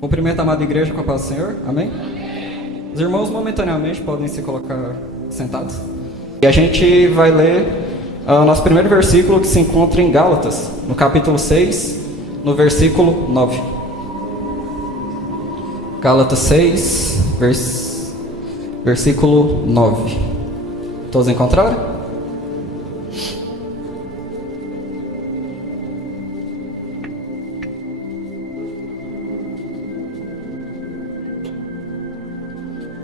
Cumprimento a amada igreja com a paz do Senhor. Amém? Os irmãos momentaneamente podem se colocar sentados. E a gente vai ler o nosso primeiro versículo, que se encontra em Gálatas, no capítulo 6, no versículo 9. Gálatas 6, versículo 9. Todos encontraram?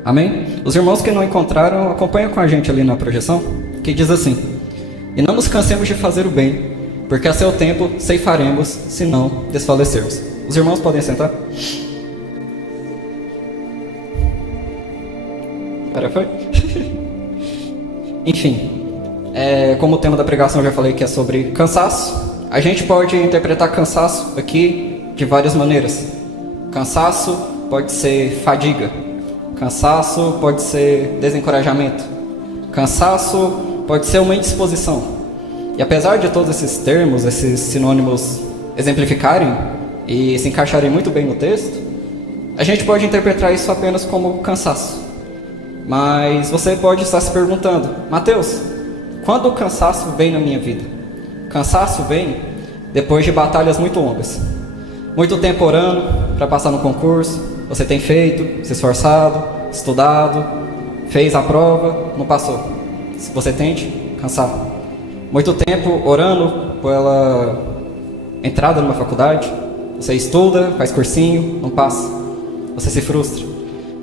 Amém? Os irmãos que não encontraram, acompanham com a gente ali na projeção, que diz assim: E não nos cansemos de fazer o bem, porque a seu tempo ceifaremos, se não desfalecermos. Os irmãos podem sentar? Era foi? Enfim, como o tema da pregação eu já falei que é sobre cansaço, a gente pode interpretar cansaço aqui de várias maneiras. Cansaço pode ser fadiga. Cansaço pode ser desencorajamento. Cansaço pode ser uma indisposição. E apesar de todos esses termos, esses sinônimos exemplificarem e se encaixarem muito bem no texto, a gente pode interpretar isso apenas como cansaço. Mas você pode estar se perguntando: Mateus, quando o cansaço vem na minha vida? Cansaço vem depois de batalhas muito longas. Muito tempo orando para passar no concurso. Você tem feito, se esforçado, estudado, fez a prova, não passou. Você tende a cansar. Muito tempo orando pela entrada numa faculdade. Você estuda, faz cursinho, não passa. Você se frustra.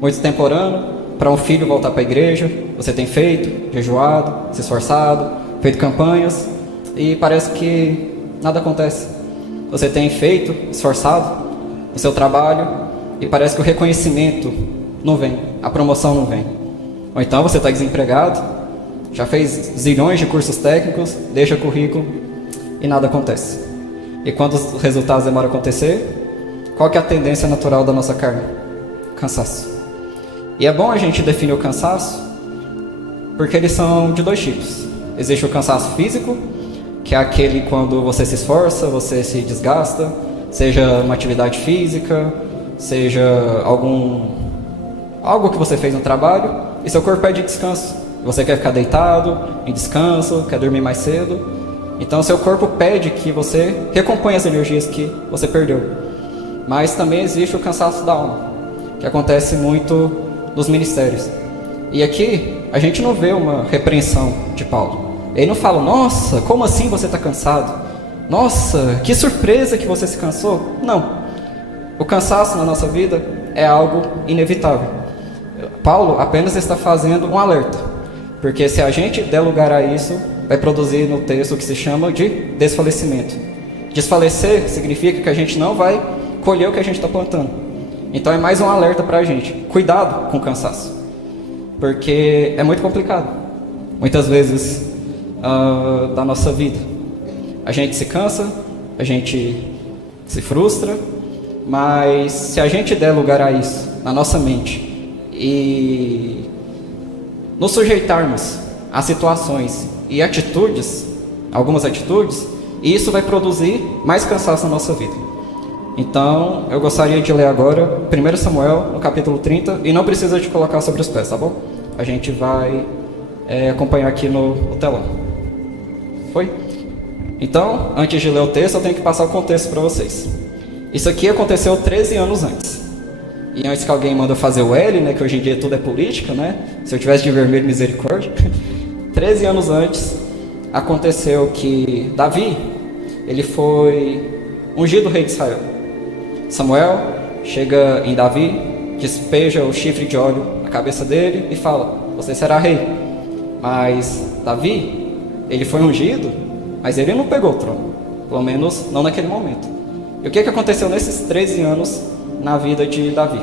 Muito tempo orando para um filho voltar para a igreja. Você tem feito, jejuado, se esforçado, feito campanhas e parece que nada acontece. Você tem feito, esforçado no seu trabalho e parece que o reconhecimento não vem, a promoção não vem. Ou então você está desempregado, já fez zilhões de cursos técnicos, deixa currículo e nada acontece. E quando os resultados demoram a acontecer, qual que é a tendência natural da nossa carne? Cansaço. E é bom a gente definir o cansaço, porque eles são de dois tipos. Existe o cansaço físico, que é aquele quando você se esforça, você se desgasta, seja uma atividade física, seja algo que você fez no trabalho, e seu corpo pede descanso. Você quer ficar deitado, em descanso, quer dormir mais cedo. Então seu corpo pede que você recomponha as energias que você perdeu. Mas também existe o cansaço da alma, que acontece muito nos ministérios. E aqui a gente não vê uma repreensão de Paulo. Ele não fala: nossa, como assim você está cansado? Nossa, que surpresa que você se cansou. Não. O cansaço na nossa vida é algo inevitável. Paulo apenas está fazendo um alerta, porque se a gente der lugar a isso, vai produzir no texto o que se chama de desfalecimento. Desfalecer significa que a gente não vai colher o que a gente está plantando. Então é mais um alerta para a gente: cuidado com o cansaço, porque é muito complicado. Muitas vezes da nossa vida a gente se cansa, a gente se frustra, mas se a gente der lugar a isso na nossa mente e nos sujeitarmos a situações e atitudes, algumas atitudes, isso vai produzir mais cansaço na nossa vida. Então eu gostaria de ler agora 1 Samuel no capítulo 30, e não precisa de colocar sobre os pés, tá bom? A gente vai acompanhar aqui no telão. Foi? Então, antes de ler o texto, eu tenho que passar o contexto para vocês. Isso aqui aconteceu 13 anos antes. E antes que alguém manda fazer o L, né, que hoje em dia tudo é política, né? Se eu tivesse de vermelho, misericórdia. 13 anos antes, aconteceu que Davi, ele foi ungido rei de Israel. Samuel chega em Davi, despeja o chifre de óleo na cabeça dele e fala: você será rei. Mas Davi, ele foi ungido, mas ele não pegou o trono. Pelo menos não naquele momento. E o que aconteceu nesses 13 anos na vida de Davi?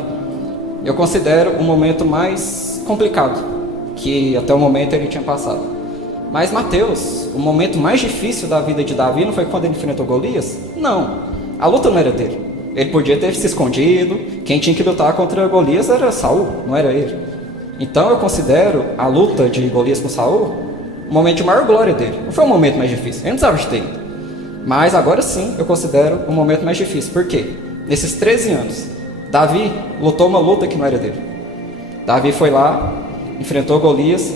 Eu considero o momento mais complicado que até o momento ele tinha passado. Mas Mateus, o momento mais difícil da vida de Davi não foi quando ele enfrentou Golias? Não, a luta não era dele. Ele podia ter se escondido. Quem tinha que lutar contra Golias era Saul, não era ele. Então eu considero a luta de Golias com Saul o momento de maior glória dele. Não foi o momento mais difícil, ele não precisava de ter ido. Mas agora sim eu considero o momento mais difícil. Por quê? Nesses 13 anos, Davi lutou uma luta que não era dele. Davi foi lá, enfrentou Golias.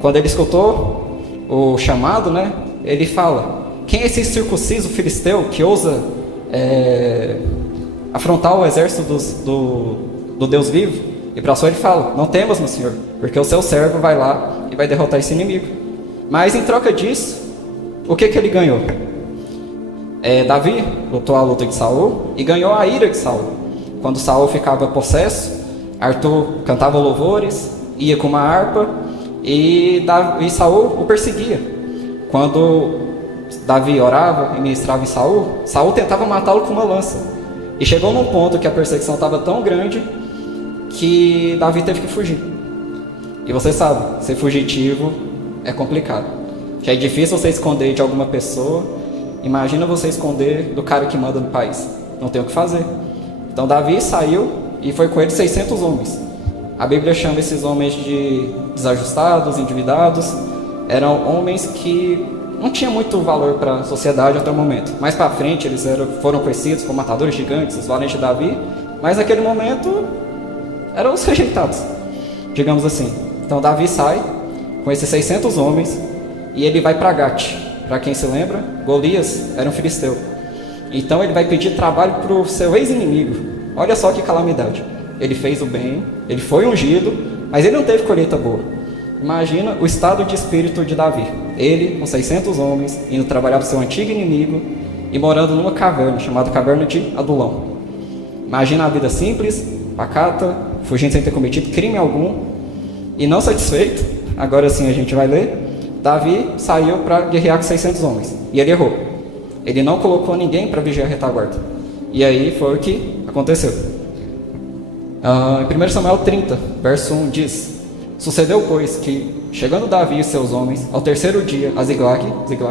Quando ele escutou o chamado, né, ele fala: quem é esse circunciso filisteu que ousa afrontar o exército do Deus vivo? E para só ele fala: não temas, meu senhor, porque o seu servo vai lá e vai derrotar esse inimigo. Mas em troca disso, o que ele ganhou? Davi lutou a luta de Saul e ganhou a ira de Saul. Quando Saul ficava possesso, Arthur cantava louvores, ia com uma harpa e Saul o perseguia. Quando Davi orava e ministrava em Saul, Saul tentava matá-lo com uma lança. E chegou num ponto que a perseguição estava tão grande que Davi teve que fugir. E você sabe, ser fugitivo é complicado. Já é difícil você esconder de alguma pessoa. Imagina você esconder do cara que manda no país. Não tem o que fazer. Então Davi saiu e foi com ele 600 homens. A Bíblia chama esses homens de desajustados, endividados. Eram homens que não tinham muito valor para a sociedade até o momento. Mais para frente eles foram conhecidos como matadores gigantes, os valentes de Davi. Mas naquele momento eram os rejeitados, digamos assim. Então Davi sai com esses 600 homens e ele vai para Gate. Para quem se lembra, Golias era um filisteu. Então ele vai pedir trabalho para o seu ex-inimigo. Olha só que calamidade. Ele fez o bem, ele foi ungido, mas ele não teve colheita boa. Imagina o estado de espírito de Davi. Ele, com 600 homens, indo trabalhar para o seu antigo inimigo e morando numa caverna, chamada Caverna de Adulão. Imagina a vida simples, pacata, fugindo sem ter cometido crime algum. E não satisfeito, agora sim a gente vai ler, Davi saiu para guerrear com 600 homens. E ele errou. Ele não colocou ninguém para vigiar a retaguarda. E aí foi o que aconteceu. Em 1 Samuel 30, verso 1 diz: sucedeu, pois, que, chegando Davi e seus homens, ao terceiro dia, a Ziglag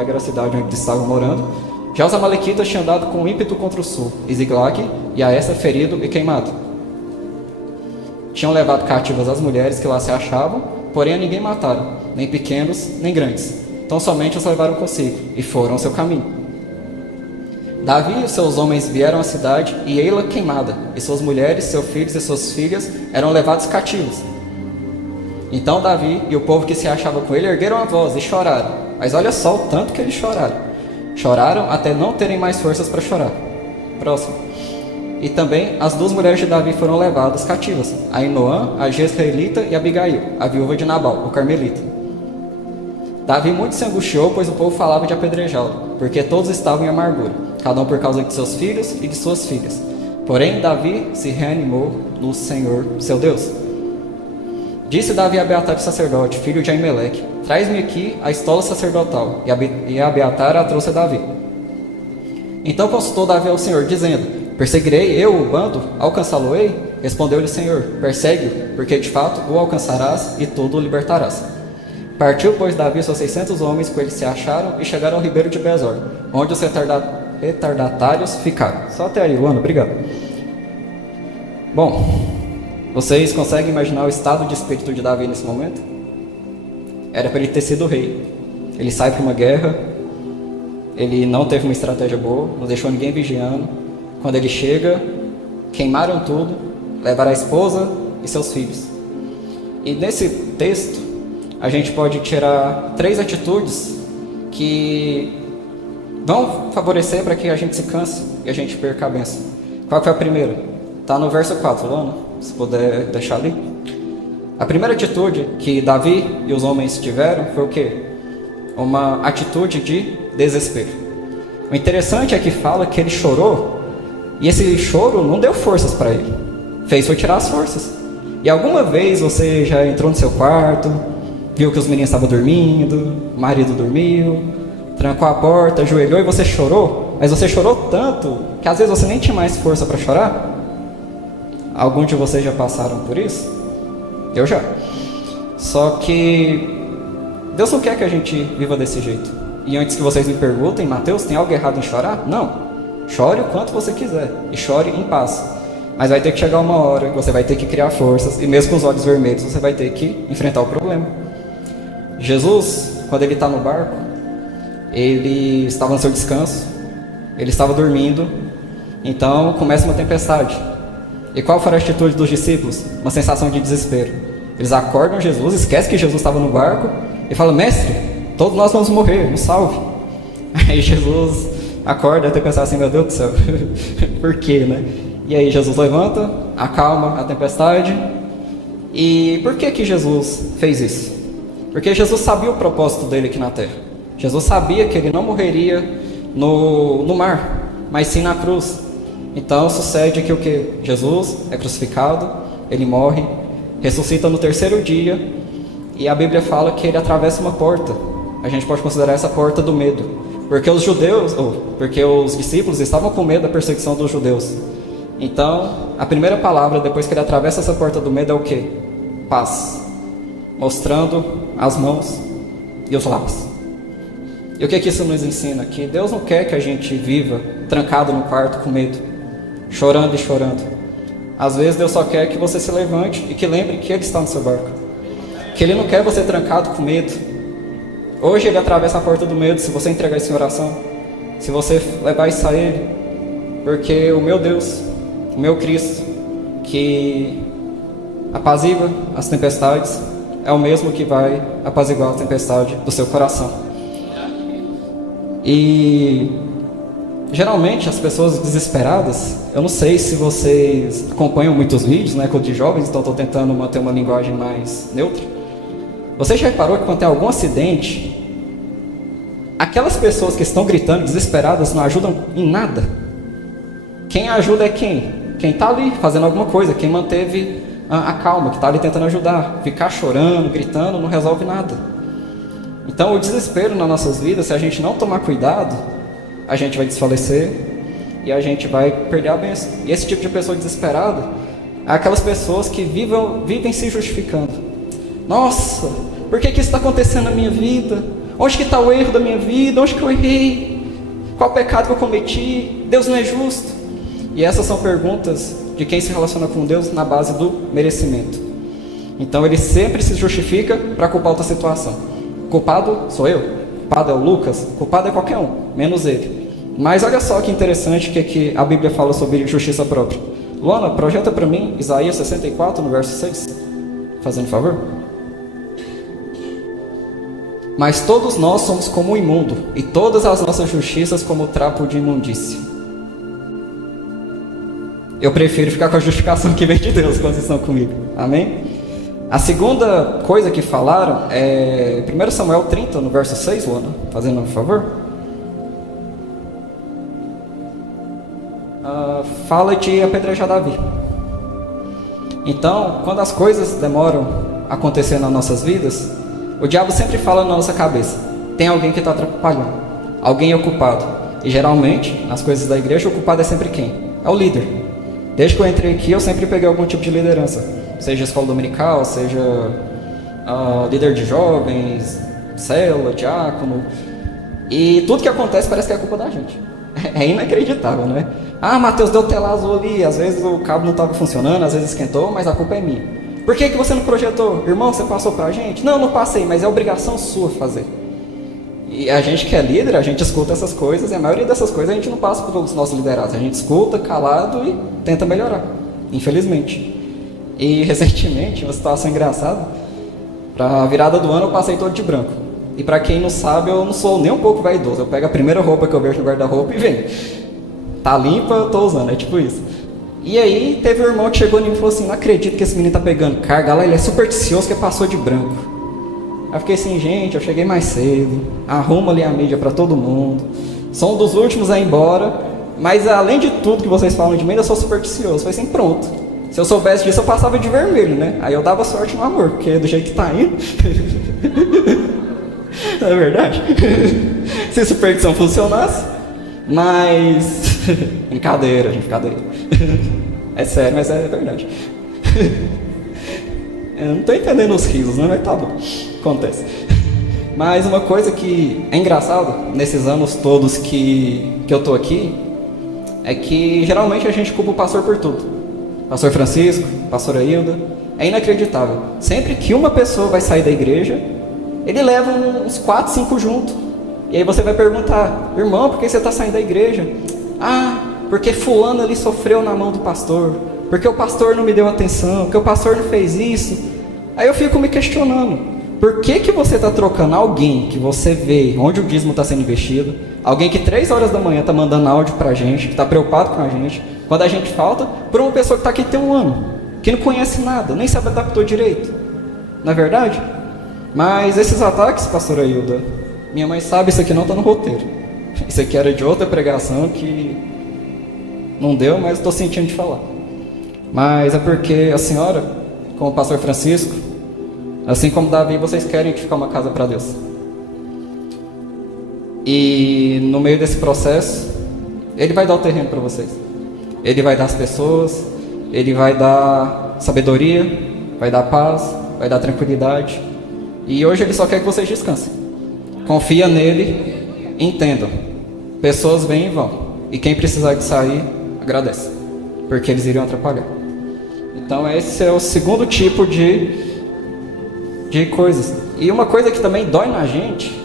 era a cidade onde eles estavam morando, já os amalequitas tinham andado com ímpeto contra o sul, e Ziglag e a essa ferido e queimado. Tinham levado cativas as mulheres que lá se achavam, porém a ninguém mataram, nem pequenos, nem grandes. Então somente os levaram consigo, e foram ao seu caminho. Davi e os seus homens vieram à cidade, e ei-la queimada, e suas mulheres, seus filhos e suas filhas eram levados cativos. Então Davi e o povo que se achava com ele ergueram a voz e choraram. Mas olha só o tanto que eles choraram. Choraram até não terem mais forças para chorar. Próximo. E também as duas mulheres de Davi foram levadas cativas, Ainoã, a Jezreelita, e Abigail, a viúva de Nabal, o carmelita. Davi muito se angustiou, pois o povo falava de apedrejá-lo, porque todos estavam em amargura, cada um por causa de seus filhos e de suas filhas. Porém Davi se reanimou no Senhor, seu Deus. Disse Davi a Abiatar o sacerdote, filho de Aimeleque: traz-me aqui a estola sacerdotal. E Abiatar a trouxe a Davi. Então consultou Davi ao Senhor, dizendo: perseguirei eu o bando? Alcançá-lo-ei? Respondeu-lhe o Senhor: persegue-o, porque de fato o alcançarás e tudo o libertarás. Partiu, pois, Davi seus 600 homens com ele se acharam e chegaram ao ribeiro de Bezor, onde os retardatários ficaram. Só até aí, Luana, obrigado. Bom, vocês conseguem imaginar o estado de espírito de Davi nesse momento? Era para ele ter sido rei. Ele sai para uma guerra, ele não teve uma estratégia boa, não deixou ninguém vigiando. Quando ele chega, queimaram tudo, levaram a esposa e seus filhos. E nesse texto, a gente pode tirar 3 atitudes que vão favorecer para que a gente se canse e a gente perca a bênção. Qual que é a primeira? Está no verso 4, Lana, se puder deixar ali. A primeira atitude que Davi e os homens tiveram foi o quê? Uma atitude de desespero. O interessante é que fala que ele chorou, e esse choro não deu forças para ele. Fez foi tirar as forças. E alguma vez você já entrou no seu quarto, viu que os meninos estavam dormindo, o marido dormiu, trancou a porta, ajoelhou e você chorou, mas você chorou tanto que às vezes você nem tinha mais força para chorar? Alguns de vocês já passaram por isso? Eu já. Só que Deus não quer que a gente viva desse jeito. E antes que vocês me perguntem, Mateus, tem algo errado em chorar? Não. Chore o quanto você quiser e chore em paz. Mas vai ter que chegar uma hora que você vai ter que criar forças, e mesmo com os olhos vermelhos você vai ter que enfrentar o problema. Jesus, quando ele está no barco, ele estava no seu descanso, ele estava dormindo, então começa uma tempestade. E qual foi a atitude dos discípulos? Uma sensação de desespero. Eles acordam Jesus, esquecem que Jesus estava no barco e falam: mestre, todos nós vamos morrer, nos salve. Aí Jesus acorda até pensar assim: meu Deus do céu, por quê, né? E aí Jesus levanta, acalma a tempestade. E por que Jesus fez isso? Porque Jesus sabia o propósito dele aqui na terra. Jesus sabia que ele não morreria no mar, mas sim na cruz. Então sucede que o que? Jesus é crucificado, ele morre, ressuscita no terceiro dia, e a Bíblia fala que ele atravessa uma porta. A gente pode considerar essa porta do medo, porque os judeus, porque os discípulos estavam com medo da perseguição dos judeus. Então, a primeira palavra depois que ele atravessa essa porta do medo é o quê? Paz, mostrando as mãos e os lábios. E o que isso nos ensina? Que Deus não quer que a gente viva trancado no quarto com medo, chorando e chorando. Às vezes Deus só quer que você se levante e que lembre que Ele está no seu barco, que Ele não quer você trancado com medo. Hoje Ele atravessa a porta do medo se você entregar isso em oração, se você levar isso a Ele, porque o meu Deus, o meu Cristo, que apazigua as tempestades, é o mesmo que vai apaziguar a tempestade do seu coração. E geralmente as pessoas desesperadas, eu não sei se vocês acompanham muitos vídeos, né, de jovens, então estou tentando manter uma linguagem mais neutra. Você já reparou que quando tem algum acidente, aquelas pessoas que estão gritando, desesperadas, não ajudam em nada? Quem ajuda é quem? Quem está ali fazendo alguma coisa, quem manteve a calma, que está ali tentando ajudar. Ficar chorando, gritando, não resolve nada. Então o desespero nas nossas vidas, se a gente não tomar cuidado, a gente vai desfalecer e a gente vai perder a bênção. E esse tipo de pessoa desesperada é aquelas pessoas que vivem se justificando. Nossa, por que isso está acontecendo na minha vida? Onde que está o erro da minha vida? Onde que eu errei? Qual pecado que eu cometi? Deus não é justo? E essas são perguntas de quem se relaciona com Deus na base do merecimento. Então ele sempre se justifica para culpar outra situação. Culpado sou eu, culpado é o Lucas, culpado é qualquer um, menos ele. Mas olha só que interessante que a Bíblia fala sobre justiça própria. Luana, projeta para mim Isaías 64, no verso 6. Fazendo favor. Mas todos nós somos como o imundo, e todas as nossas justiças como trapo de imundícia. Eu prefiro ficar com a justificação que vem de Deus quando estão comigo. Amém? A segunda coisa que falaram é 1 Samuel 30, no verso 6, Luana, fazendo um favor. Fala de apedrejar Davi. Então, quando as coisas demoram a acontecer nas nossas vidas, o diabo sempre fala na nossa cabeça: tem alguém que está atrapalhando, alguém é culpado. E geralmente, nas coisas da igreja, o culpado é sempre quem? É o líder. Desde que eu entrei aqui, eu sempre peguei algum tipo de liderança, seja escola dominical, seja líder de jovens, célula, diácono, e tudo que acontece parece que é culpa da gente. É inacreditável, né? Ah, Mateus deu tela azul ali, às vezes o cabo não estava funcionando, às vezes esquentou, mas a culpa é minha. Por que você não projetou? Irmão, você passou pra gente? Não, não passei, mas é obrigação sua fazer. E a gente que é líder, a gente escuta essas coisas, e a maioria dessas coisas a gente não passa para os nossos liderados. A gente escuta, calado, e tenta melhorar, infelizmente. E recentemente, uma situação engraçada, para a virada do ano eu passei todo de branco. E para quem não sabe, eu não sou nem um pouco vaidoso. Eu pego a primeira roupa que eu vejo no guarda-roupa e venho. Tá limpa, eu tô usando, é tipo isso. E aí teve um irmão que chegou em mim e falou assim: não acredito que esse menino tá pegando carga lá, ele é supersticioso que passou de branco. Eu fiquei assim: gente, eu cheguei mais cedo, arrumo ali a mídia para todo mundo, sou um dos últimos a ir embora, mas além de tudo que vocês falam de mim, eu sou supersticioso. Eu falei assim: pronto, se eu soubesse disso eu passava de vermelho, né? Aí eu dava sorte no amor, porque do jeito que tá indo. Não é verdade? Se superstição funcionasse. Mas brincadeira, gente, brincadeira. É sério, mas é verdade. Eu não tô entendendo os risos, né? Mas tá bom, acontece. Mas uma coisa que é engraçada nesses anos todos que eu tô aqui é que geralmente a gente culpa o pastor por tudo. Pastor Francisco, pastora Hilda. É inacreditável. Sempre que uma pessoa vai sair da igreja, ele leva uns 4, 5 junto. E aí você vai perguntar: irmão, por que você está saindo da igreja? Ah, porque fulano ali sofreu na mão do pastor. porque o pastor não me deu atenção, porque o pastor não fez isso. Aí eu fico me questionando, por que que você está trocando alguém que você vê onde o dízimo está sendo investido, alguém que 3 horas da manhã está mandando áudio para a gente, que está preocupado com a gente, quando a gente falta, por uma pessoa que está aqui tem 1 ano, que não conhece nada, nem se adaptou direito, não é verdade? Mas esses ataques, pastora Hilda, minha mãe sabe, isso aqui não está no roteiro, isso aqui era de outra pregação que não deu, mas estou sentindo de falar. Mas é porque a senhora, como o pastor Francisco, assim como Davi, vocês querem edificar uma casa para Deus. E no meio desse processo, Ele vai dar o terreno para vocês. Ele vai dar as pessoas, Ele vai dar sabedoria, vai dar paz, vai dar tranquilidade. E hoje Ele só quer que vocês descansem. Confia nele, entendam. Pessoas vêm e vão. E quem precisar de sair, agradece, porque eles iriam atrapalhar. Então esse é o segundo tipo de coisas. E uma coisa que também dói na gente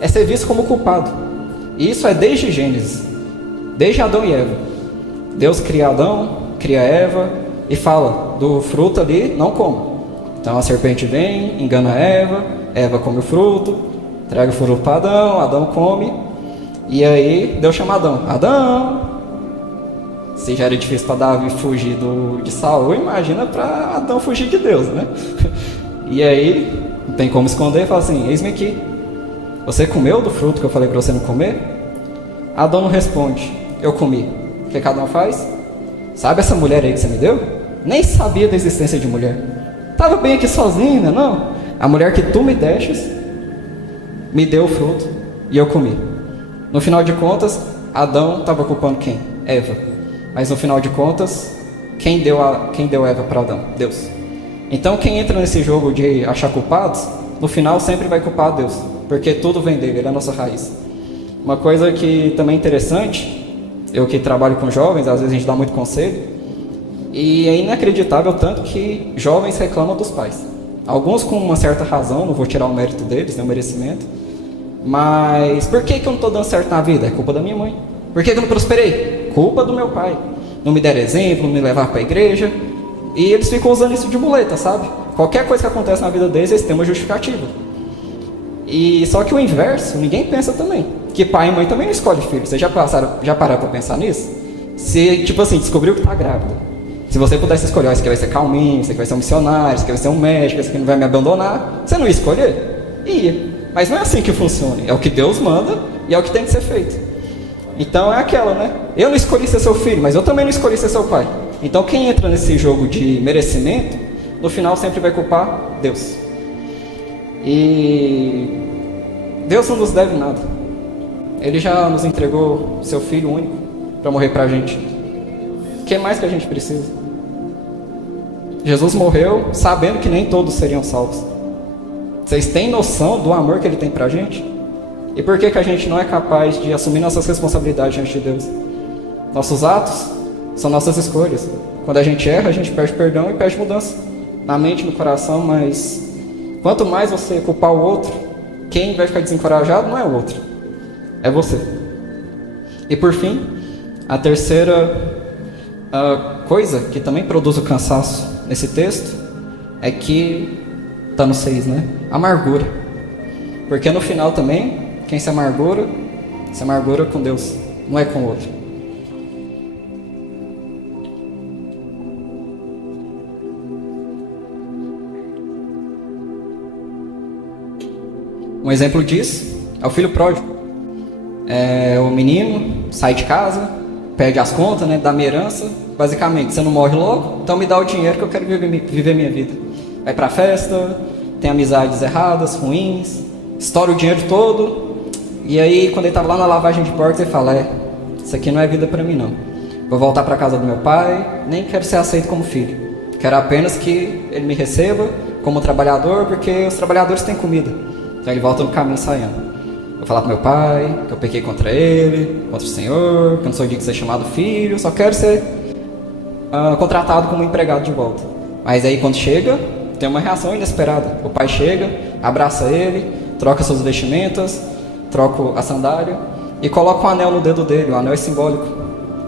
é ser visto como culpado. E isso é desde Gênesis, desde Adão e Eva. Deus cria Adão, cria Eva e fala, do fruto ali não coma. Então a serpente vem, engana Eva, Eva come o fruto, entrega o fruto para Adão, Adão come. E aí Deus chama Adão, Adão. Se já era difícil para Davi fugir de Saul, imagina para Adão fugir de Deus, né? E aí, não tem como esconder, fala assim, eis-me aqui. Você comeu do fruto que eu falei para você não comer? Adão não responde, eu comi. O que Adão faz? Sabe essa mulher aí que você me deu? Nem sabia da existência de mulher. Estava bem aqui sozinha, não? A mulher que tu me destes, me deu o fruto e eu comi. No final de contas, Adão estava culpando quem? Eva. Mas no final de contas, quem deu Eva para Adão? Deus. Então quem entra nesse jogo de achar culpados, no final sempre vai culpar Deus, porque tudo vem dele, ele é a nossa raiz. Uma coisa que também é interessante, eu que trabalho com jovens, às vezes a gente dá muito conselho, e é inacreditável tanto que jovens reclamam dos pais. Alguns com uma certa razão, não vou tirar o mérito deles, nem o merecimento, mas por que eu não estou dando certo na vida? É culpa da minha mãe. Por que eu não prosperei? Culpa do meu pai. Não me deram exemplo, não me levaram para a igreja. E eles ficam usando isso de muleta, sabe? Qualquer coisa que acontece na vida deles, eles têm uma justificativa. E só que o inverso, ninguém pensa também. Que pai e mãe também não escolhem filhos. Vocês já pararam para pensar nisso? Se, tipo assim, descobriu que está grávida. Se você pudesse escolher, esse aqui vai ser calminho, esse aqui vai ser um missionário, esse aqui vai ser um médico, esse aqui não vai me abandonar, você não ia escolher? Ia. Mas não é assim que funciona. É o que Deus manda e é o que tem que ser feito. Então é aquela, né? Eu não escolhi ser seu filho, mas eu também não escolhi ser seu pai. Então quem entra nesse jogo de merecimento, no final sempre vai culpar Deus. E Deus não nos deve nada. Ele já nos entregou seu Filho único para morrer pra gente. O que mais que a gente precisa? Jesus morreu sabendo que nem todos seriam salvos. Vocês têm noção do amor que Ele tem pra gente? E por que a gente não é capaz de assumir nossas responsabilidades diante de Deus? Nossos atos são nossas escolhas. Quando a gente erra, a gente pede perdão e pede mudança. Na mente, no coração, mas quanto mais você culpar o outro, quem vai ficar desencorajado não é o outro, é você. E por fim, a terceira coisa que também produz o cansaço nesse texto é que, está no 6, né? Amargura. Porque no final também, quem se amargura com Deus, não é com o outro. Um exemplo disso é o filho pródigo. O menino sai de casa, pede as contas, né, dá minha herança. Basicamente, você não morre logo, então me dá o dinheiro que eu quero viver minha vida. Vai pra festa, tem amizades erradas, ruins, estoura o dinheiro todo. E aí, quando ele estava lá na lavagem de porcos, ele fala, isso aqui não é vida para mim não. Vou voltar para a casa do meu pai, nem quero ser aceito como filho. Quero apenas que ele me receba como trabalhador, porque os trabalhadores têm comida. Então ele volta no caminho saindo. Vou falar para meu pai que eu pequei contra ele, contra o Senhor, que eu não sou digno de ser chamado filho, só quero ser contratado como empregado de volta. Mas aí quando chega, tem uma reação inesperada. O pai chega, abraça ele, troca suas vestimentas, troca a sandália e coloca um anel no dedo dele. O anel é simbólico.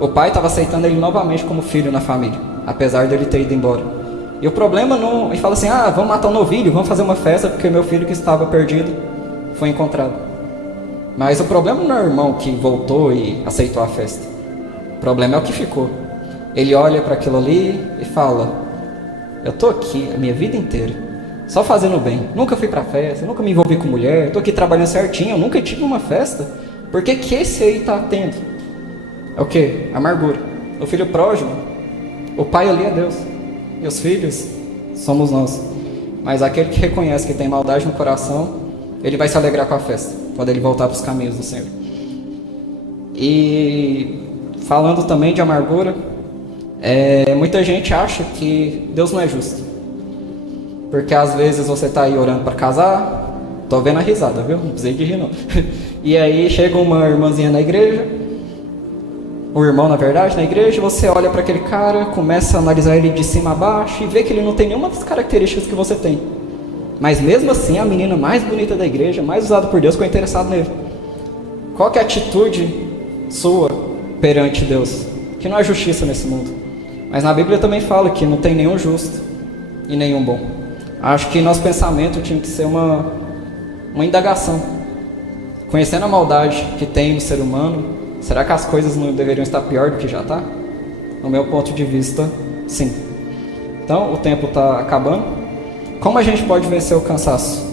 O pai estava aceitando ele novamente como filho na família. apesar dele ter ido embora. E o problema não... Ele fala assim, vamos matar um novilho, vamos fazer uma festa, porque meu filho que estava perdido foi encontrado. Mas o problema não é o irmão que voltou e aceitou a festa. O problema é o que ficou. Ele olha para aquilo ali e fala, eu estou aqui a minha vida inteira, só fazendo bem. Nunca fui para festa, nunca me envolvi com mulher, estou aqui trabalhando certinho, eu nunca tive uma festa. Por que que esse aí está tendo? É o quê? Amargura. O filho pródigo, o pai ali é Deus. E os filhos somos nós. Mas aquele que reconhece que tem maldade no coração, ele vai se alegrar com a festa, quando ele voltar para os caminhos do Senhor. E falando também de amargura, muita gente acha que Deus não é justo. Porque às vezes você está aí orando para casar, tô vendo a risada, viu? Não precisei de rir não. E aí chega uma irmãzinha na igreja, o irmão na verdade, na igreja, você olha para aquele cara, começa a analisar ele de cima a baixo e vê que ele não tem nenhuma das características que você tem. Mas mesmo assim, a menina mais bonita da igreja, mais usada por Deus, ficou interessado nele. Qual que é a atitude sua perante Deus? Que não há justiça nesse mundo. Mas na Bíblia também fala que não tem nenhum justo e nenhum bom. Acho que nosso pensamento tinha que ser uma indagação. Conhecendo a maldade que tem no ser humano, será que as coisas não deveriam estar pior do que já está? No meu ponto de vista, sim. Então, o tempo está acabando. Como a gente pode vencer o cansaço?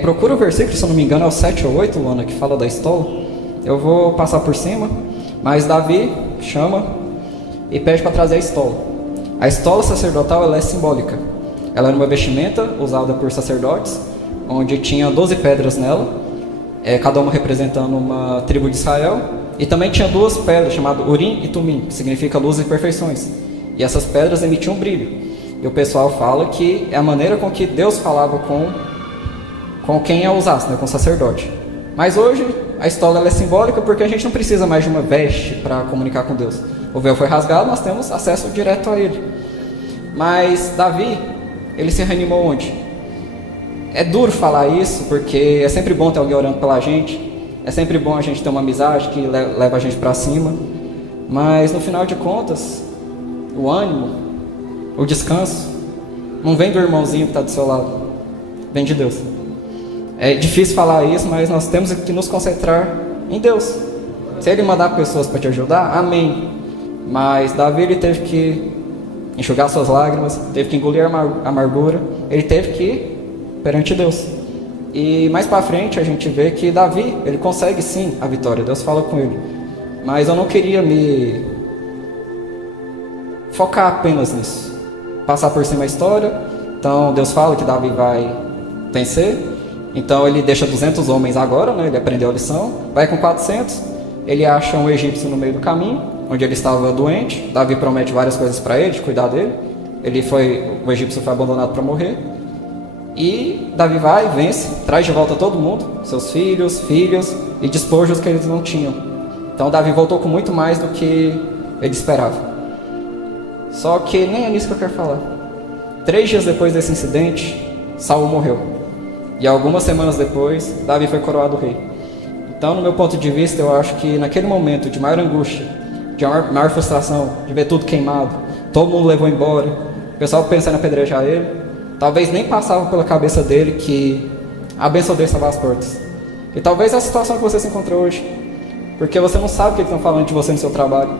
Procura o versículo, se eu não me engano, é o 7 ou 8, Luana, que fala da estola. Eu vou passar por cima, mas Davi chama e pede para trazer a estola. A estola sacerdotal ela é simbólica. Ela era uma vestimenta usada por sacerdotes, onde tinha 12 pedras nela, cada uma representando uma tribo de Israel. E também tinha 2 pedras, chamadas Urim e Tumim, que significa luz e perfeições. E essas pedras emitiam brilho. E o pessoal fala que é a maneira com que Deus falava com quem a usasse, né, com o sacerdote. Mas hoje a estola ela é simbólica porque a gente não precisa mais de uma veste para comunicar com Deus. O véu foi rasgado, nós temos acesso direto a ele. Mas Davi, ele se reanimou onde? É duro falar isso porque é sempre bom ter alguém orando pela gente. É sempre bom a gente ter uma amizade que leva a gente para cima. Mas no final de contas, o ânimo, o descanso, não vem do irmãozinho que está do seu lado, vem de Deus. É difícil falar isso, mas nós temos que nos concentrar em Deus. Se Ele mandar pessoas para te ajudar, amém. Mas Davi ele teve que enxugar suas lágrimas, teve que engolir a amargura, ele teve que ir perante Deus. E mais para frente a gente vê que Davi, ele consegue sim a vitória, Deus fala com ele. Mas eu não queria me focar apenas nisso. Passar por cima a história. Então Deus fala que Davi vai vencer. Então ele deixa 200 homens agora, né? Ele aprendeu a lição. Vai com 400. Ele acha um egípcio no meio do caminho, onde ele estava doente. Davi promete várias coisas para ele, de cuidar dele. O egípcio foi abandonado para morrer. E Davi vai, vence, traz de volta todo mundo, seus filhos, filhas e despojos que eles não tinham. Então Davi voltou com muito mais do que ele esperava. Só que nem é nisso que eu quero falar. 3 dias depois desse incidente, Saul morreu. E algumas semanas depois, Davi foi coroado rei. Então, no meu ponto de vista, eu acho que naquele momento de maior angústia, de maior frustração, de ver tudo queimado, todo mundo levou embora, o pessoal pensando em apedrejar ele, talvez nem passava pela cabeça dele que a bênção dele estava às portas. E talvez é a situação que você se encontra hoje. Porque você não sabe o que eles estão falando de você no seu trabalho.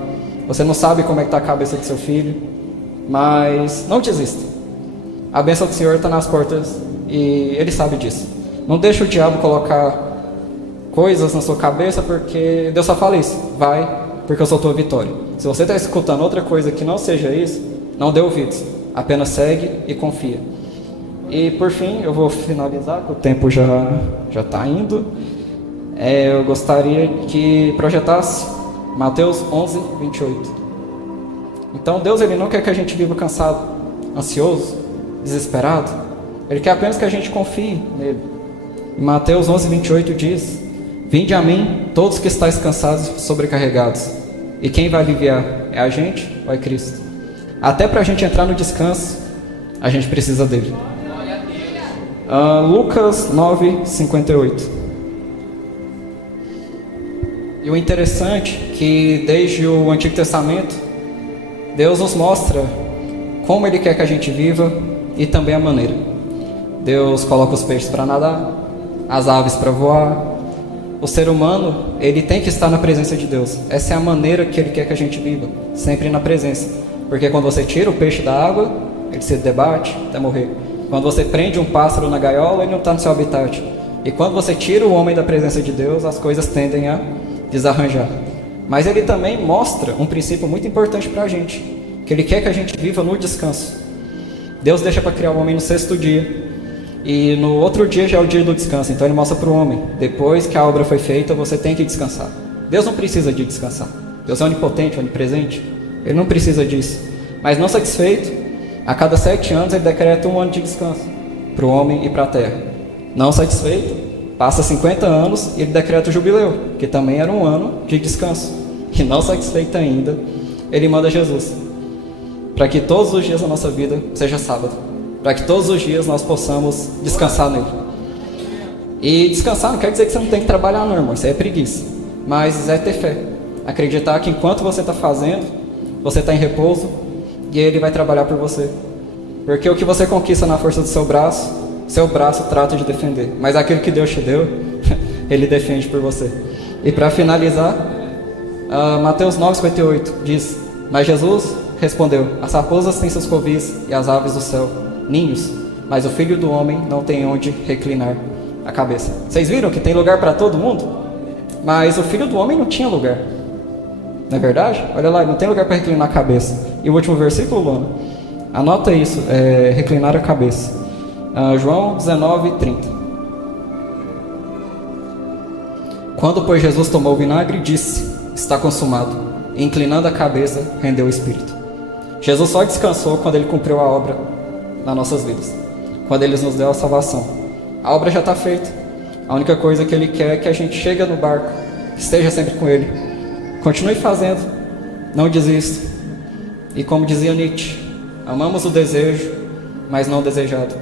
Você não sabe como é que está a cabeça do seu filho. Mas não desista. A bênção do Senhor está nas portas e Ele sabe disso. Não deixe o diabo colocar coisas na sua cabeça, porque Deus só fala isso. Vai, porque eu sou tua vitória. Se você está escutando outra coisa que não seja isso, não dê ouvidos. Apenas segue e confia. E por fim, eu vou finalizar, que o tempo já está indo. Eu gostaria que projetasse Mateus 11, 28. Então Deus ele não quer que a gente viva cansado, ansioso, desesperado. Ele quer apenas que a gente confie nele. Em Mateus 11, 28 diz: Vinde a mim, todos que estáis cansados e sobrecarregados. E quem vai aliviar? É a gente ou é Cristo? Até para a gente entrar no descanso, a gente precisa dele. Lucas 9, 58. E o interessante é que desde o Antigo Testamento, Deus nos mostra como Ele quer que a gente viva e também a maneira. Deus coloca os peixes para nadar, as aves para voar. O ser humano, ele tem que estar na presença de Deus. Essa é a maneira que Ele quer que a gente viva, sempre na presença. Porque quando você tira o peixe da água, ele se debate até morrer. Quando você prende um pássaro na gaiola, ele não está no seu habitat. E quando você tira o homem da presença de Deus, as coisas tendem a desarranjar. Mas Ele também mostra um princípio muito importante para a gente, que Ele quer que a gente viva no descanso. Deus deixa para criar o homem no 6º dia. E no outro dia já é o dia do descanso. Então Ele mostra para o homem: depois que a obra foi feita, você tem que descansar. Deus não precisa de descansar. Deus é onipotente, onipresente. Ele não precisa disso. Mas não satisfeito, a cada 7 anos Ele decreta um ano de descanso para o homem e para a terra. Não satisfeito, passa 50 anos e Ele decreta o jubileu, que também era um ano de descanso. E não satisfeito ainda, Ele manda Jesus, para que todos os dias da nossa vida seja sábado, para que todos os dias nós possamos descansar nele. E descansar não quer dizer que você não tem que trabalhar não, irmão, isso aí é preguiça. Mas é ter fé, acreditar que enquanto você está fazendo, você está em repouso e Ele vai trabalhar por você. Porque o que você conquista na força do seu braço trata de defender. Mas aquilo que Deus te deu, Ele defende por você. E para finalizar, Mateus 9,58 diz: mas Jesus respondeu: as raposas têm seus covis e as aves do céu ninhos, mas o Filho do Homem não tem onde reclinar a cabeça. Vocês viram que tem lugar para todo mundo? Mas o Filho do Homem não tinha lugar. Não é verdade? Olha lá, não tem lugar para reclinar a cabeça. E o último versículo, Luana? Anota isso, reclinar a cabeça. João 19:30. Quando, pois, Jesus tomou o vinagre, disse: está consumado. E, inclinando a cabeça, rendeu o Espírito. Jesus só descansou quando Ele cumpriu a obra nas nossas vidas, quando Ele nos deu a salvação. A obra já está feita. A única coisa que Ele quer é que a gente chegue no barco, esteja sempre com Ele, continue fazendo, não desista. E como dizia Nietzsche, amamos o desejo, mas não o desejado.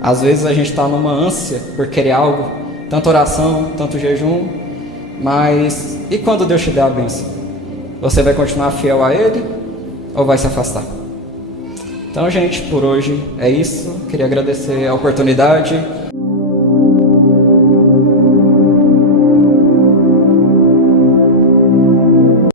Às vezes a gente está numa ânsia por querer algo, tanta oração, tanto jejum, mas e quando Deus te der a bênção? Você vai continuar fiel a Ele ou vai se afastar? Então, gente, por hoje é isso. Queria agradecer a oportunidade